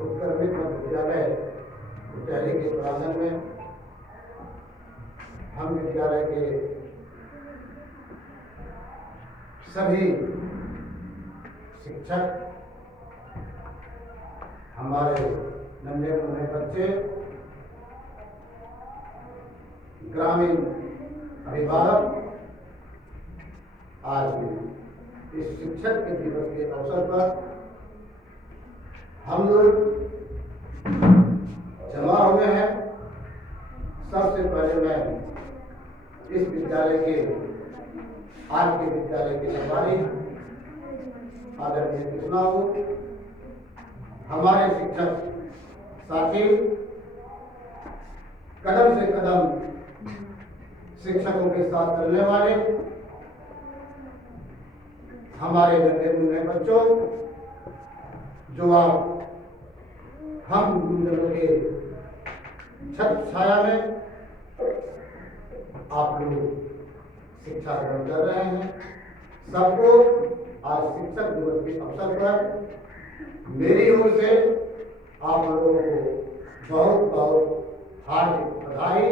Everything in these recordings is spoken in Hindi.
उत्क्रमित मध्य विद्यालय टहरी के प्रांगण में हम विद्यालय के सभी शिक्षक, हमारे नन्हे मुन्ने बच्चे, ग्रामीण अभिभावक आज इस शिक्षक के दिवस के अवसर पर हम लोग जमा हुए हैं। सबसे पहले मैं इस विद्यालय के आज के विद्यालय के प्रभारी आदरणीय कृष्णा को, हमारे शिक्षक साथी, कदम से कदम शिक्षकों के साथ चलने वाले हमारे नन्हे मुन्ने बच्चों, जो आप हम गुरुजनों के छत्र छाया में आप लोग शिक्षा ग्रहण कर रहे हैं, सबको आज शिक्षक दिवस के अवसर पर मेरी ओर से आप लोगों को बहुत बहुत हार्दिक बधाई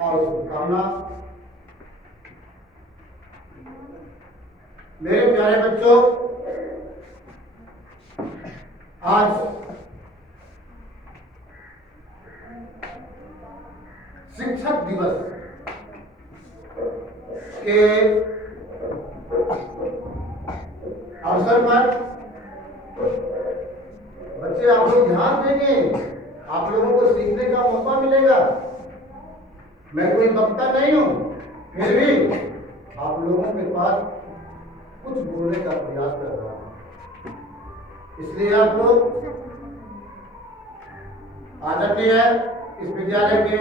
और शुभकामना। मेरे प्यारे बच्चों, आज शिक्षक दिवस के अवसर पर बच्चे आप लोग ध्यान देंगे, आप लोगों को सीखने का मौका मिलेगा। मैं कोई वक्ता नहीं हूं, फिर भी आप लोगों के पास कुछ बोलने का प्रयास कर रहा हूं, इसलिए आप लोग आदरणीय इस विद्यालय के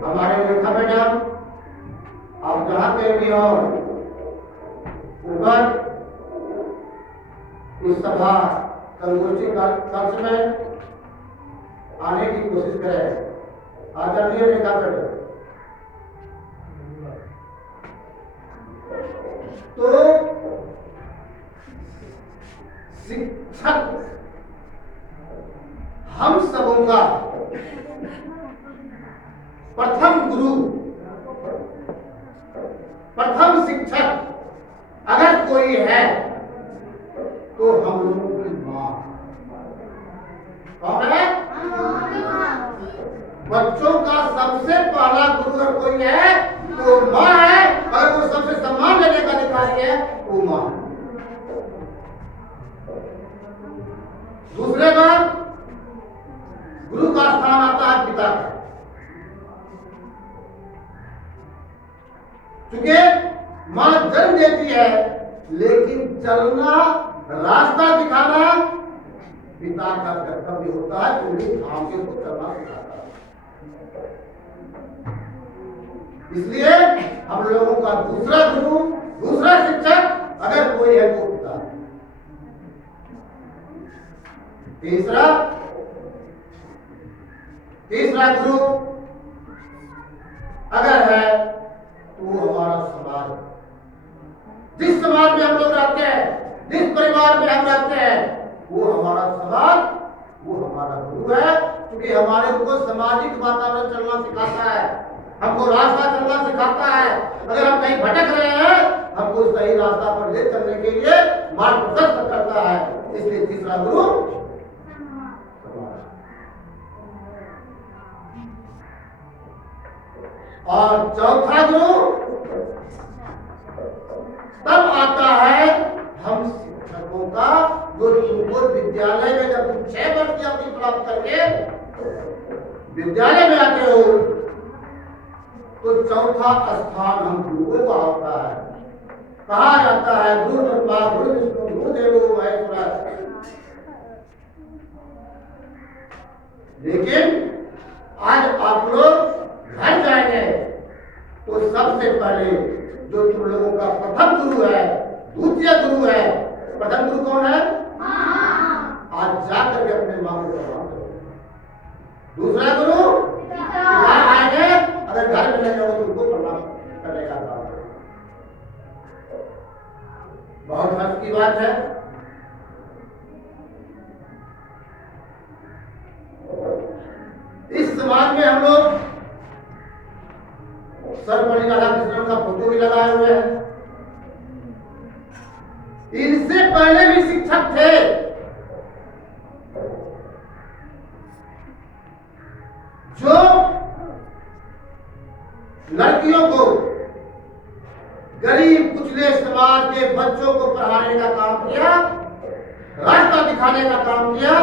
हमारे लेखा मैडम, आप जहाँ पे भी हो ऊपर इस सभा संगोष्ठी कक्ष में आने की कोशिश करें। आदरणीय लेखा मैडम, तो शिक्षक हम सबों का प्रथम गुरु, प्रथम शिक्षक अगर कोई है तो हम लोगों की माँ। कौन है? बच्चों का सबसे पहला गुरु अगर कोई है तो माँ है। अगर वो सबसे सम्मान लेने का अधिकारी है वो माँ। दूसरे बार गुरु का स्थान आता है पिता का, क्योंकि माँ जन्म देती है लेकिन चलना, रास्ता दिखाना पिता का कर्तव्य होता है, उन्हीं धाम के को चलना सिखाता है। इसलिए हम लोगों का दूसरा गुरु, दूसरा शिक्षक अगर कोई है तो पिता। तीसरा गुरु अगर है तो वो हमारा समाज, जिस समाज में हम लोग रहते हैं, जिस परिवार में हम रहते हैं, वो हमारा समाज, वो हमारा गुरु है, क्योंकि हमारे को सामाजिक वातावरण चलना सिखाता है, हमको रास्ता चलना सिखाता है। अगर हम कहीं भटक रहे हैं, हमको सही रास्ता पर ले चलने के लिए मार्गदर्शन करता है। इसलिए तीसरा गुरु और चौथा गुरु तब आता है हम शिक्षकों का, जो तुमको विद्यालय में जब तुम 6 वर्ष की अवधि प्राप्त करके विद्यालय में आते हो तो चौथा स्थान हम गुरुओं का होता है। कहा जाता है गुरु ब्रह्मा गुरु विष्णु गुरुदेवो महेश्वर। लेकिन आज आप लोग घर जाएंगे तो सबसे पहले जो तुम लोगों का प्रथम गुरु है, द्वितीय गुरु है, प्रथम गुरु कौन है? आज जाकर के अपने माँ को प्रणाम करो। दूसरा गुरु पिता आएंगे, अगर घर में नहीं हो तो उनको प्रणाम करने का काम करो। बहुत हर्ष की बात है इनसे पहले भी शिक्षक थे जो लड़कियों को, गरीब कुचले समाज के बच्चों को पढ़ाने का काम किया, रास्ता दिखाने का काम किया,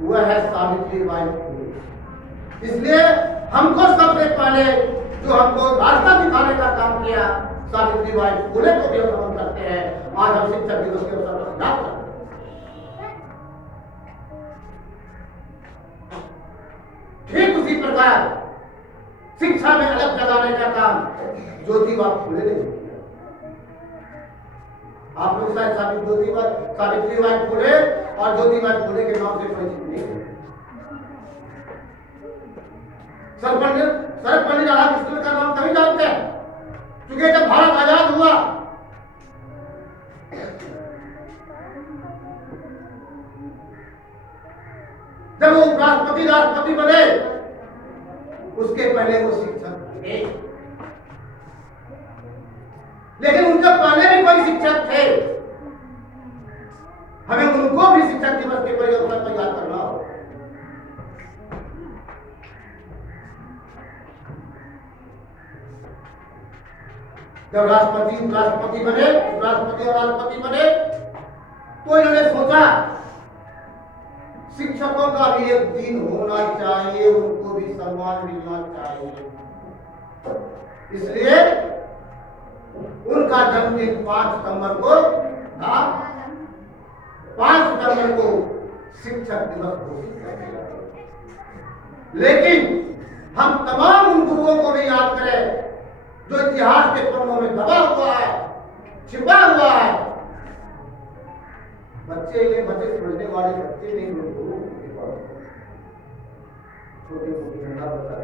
वह है सावित्रीबाई फुले। इसलिए हमको सबसे पहले जो हमको रास्ता दिखाने का काम किया, सावित्रीबाई फुले को भी हम नमन करते हैं। आज हम शिक्षक दिवस के अवसर पर याद करते हैं। ठीक उसी प्रकार शिक्षा में अलग जगाने का काम ज्योतिबा फुले ने किया। आप लोग शायद सावित्रीबाई फुले और ज्योतिबा फुले के नाम से परिचित नहीं है। शरद पंडित राधाकृष्णन का नाम तभी जानते हैं क्योंकि जब भारत आजाद हुआ जब वो राष्ट्रपति बने, उसके पहले वो शिक्षक थे, लेकिन उनके पहले भी कोई शिक्षक थे। हमें उनको भी शिक्षक दिवस के अवसर पर याद करना हो। जब राष्ट्रपति बने तो इन्होंने सोचा शिक्षकों का भी एक दिन होना चाहिए, उनको भी सम्मान मिलना चाहिए। इसलिए उनका जन्मदिन 5 सितंबर को था। 5 सितंबर को शिक्षक दिवस घोषित कर दिया। लेकिन हम तमाम उन गुरुओं को भी याद करें जो इतिहास के पन्नों में दबा हुआ है, छिपा हुआ है। बच्चे समझने वाले बच्चे नहीं लोग छोटे बता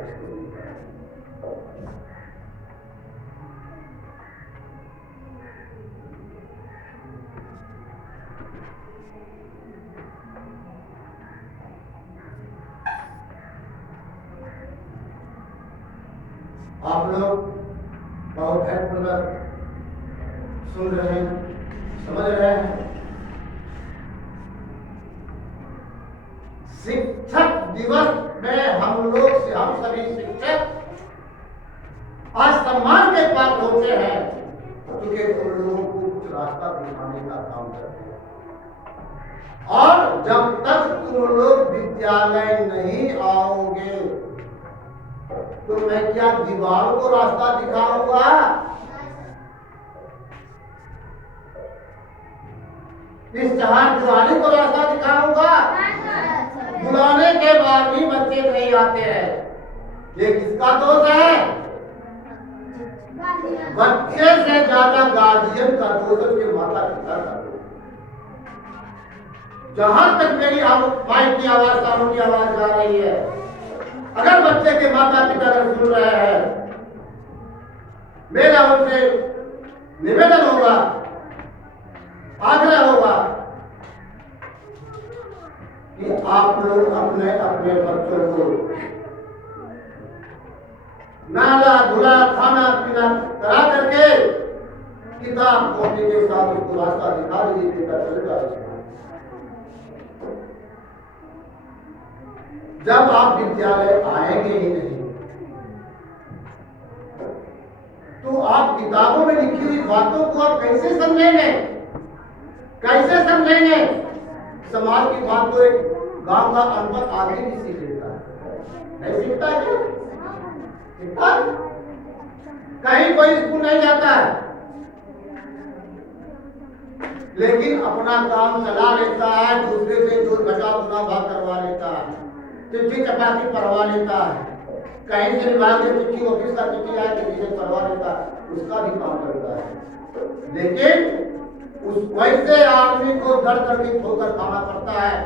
आप लोग बहुत ध्यानपूर्वक सुन रहे हैं, समझ रहे हैं। शिक्षक दिवस में हम सभी शिक्षक आज सम्मान के पात्र होते हैं क्योंकि तुम लोगों को कुछ रास्ता दिखाने का काम करते हैं। और जब तक तुम लोग विद्यालय नहीं आओगे तो मैं क्या दीवार को रास्ता दिखाऊंगा? इस जहां दीवानी को रास्ता दिखाऊंगा? बुलाने के बाद भी बच्चे नहीं आते हैं। ये किसका दोष है? बच्चे से ज्यादा गार्जियन का दोष है, उसके माता पिता का दोष। जहां तक मेरी माइक की आवाज, कानों की आवाज जा रही है, अगर बच्चे के माता पिता अगर सुन रहे हैं, मेरा उनसे निवेदन होगा, आग्रह होगा कि आप लोग अपने अपने बच्चों को नहला धुला खाना पीना करा करके किताब कॉपी के साथ उसको रास्ता दिखा दीजिए, चल जाए। जब आप विद्यालय आएंगे ही नहीं तो आप किताबों में लिखी हुई बातों को आप कैसे समझेंगे? कैसे समझेंगे? समाज की बात तो एक गांव का अनपढ़ आदमी भी सीख लेता है, नहीं सीखता है? सीखता है? कहीं कोई स्कूल नहीं जाता है, लेकिन अपना काम चला लेता है, दूसरे से जोर घटा गुना भाग करवा लेता है, चिट्ठी चपाती पढ़वा लेता है, कहीं से विभाग में चिट्ठी ऑफिस का चिट्ठी आए किसी से पढ़वा लेता है, उसका भी काम करता है। लेकिन उस वैसे आदमी को दर दर की ठोकर खाना पड़ता है।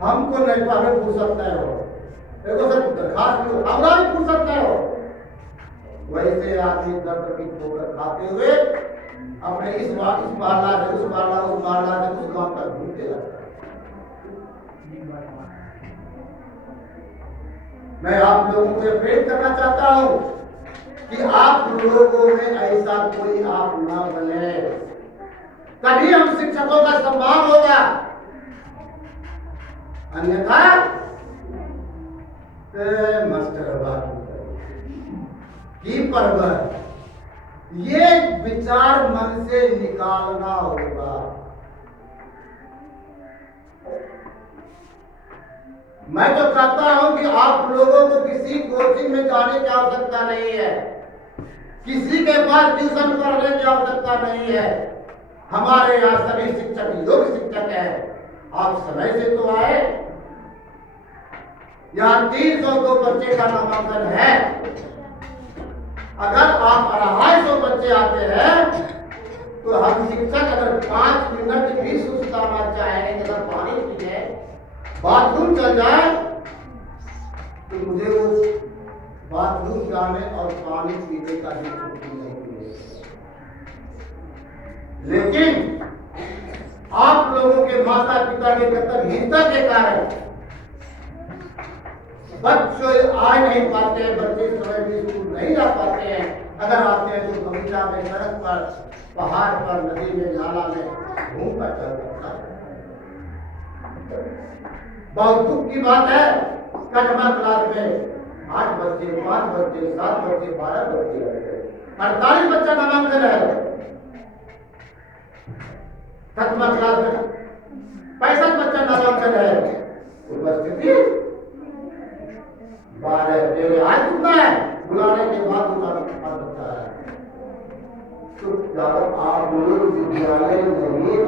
हमको नहीं तो हमें पूछ सकते हो, देखो सर दरखास्त हमारा भी पूछ सकते हो। वैसे आदमी दर दर की ठोकर खाते हुए अपने इस मारला से उस मारला, उस मारला से उस गांव तक घूमते रहता है। मैं आप लोगों को प्रेरित करना चाहता हूं कि आप लोगों में ऐसा कोई आप ना बने। तभी हम शिक्षकों का सम्मान होगा, अन्यथा मास्टर बात की परवर, ये विचार मन से निकालना होगा। मैं तो कहता हूं कि आप लोगों को किसी कोचिंग में जाने की आवश्यकता नहीं है, किसी के पास ट्यूशन पढ़ने की आवश्यकता नहीं है। हमारे यहाँ सभी शिक्षक योग शिक्षक हैं। आप समय से तो आए। यहाँ 302 बच्चे का नामांकन है। अगर आप 250 बच्चे आते हैं तो हम शिक्षक अगर 5 मिनट भी सुस्ताना चाहेंगे, अगर पानी पीने बाथरूम चल जाए तो मुझे उस बाथरूम जाने और पानी पीने का भी छुट्टी नहीं मिलेगी। लेकिन आप लोगों के माता पिता के कर्तव्यहीनता के कारण बच्चे आ नहीं पाते हैं, बच्चे समय भी स्कूल नहीं जा पाते हैं। अगर आते हैं तो बगीचा में, सड़क पर, पहाड़ पर, नदी में, नाला में घूम कर चल सकता है। बहुत दुख की बात है, कटवा क्लास में 8 बच्चे, 5 बच्चे, 7 बच्चे, 12 बच्चे, 48 बच्चा नामांकन है। कटवा क्लास में 65 बच्चा नामांकन है। उपस्थिति 12 तेरे आज कितना है, बुलाने के बाद बच्चा है। तो आप लोग विद्यालय नहीं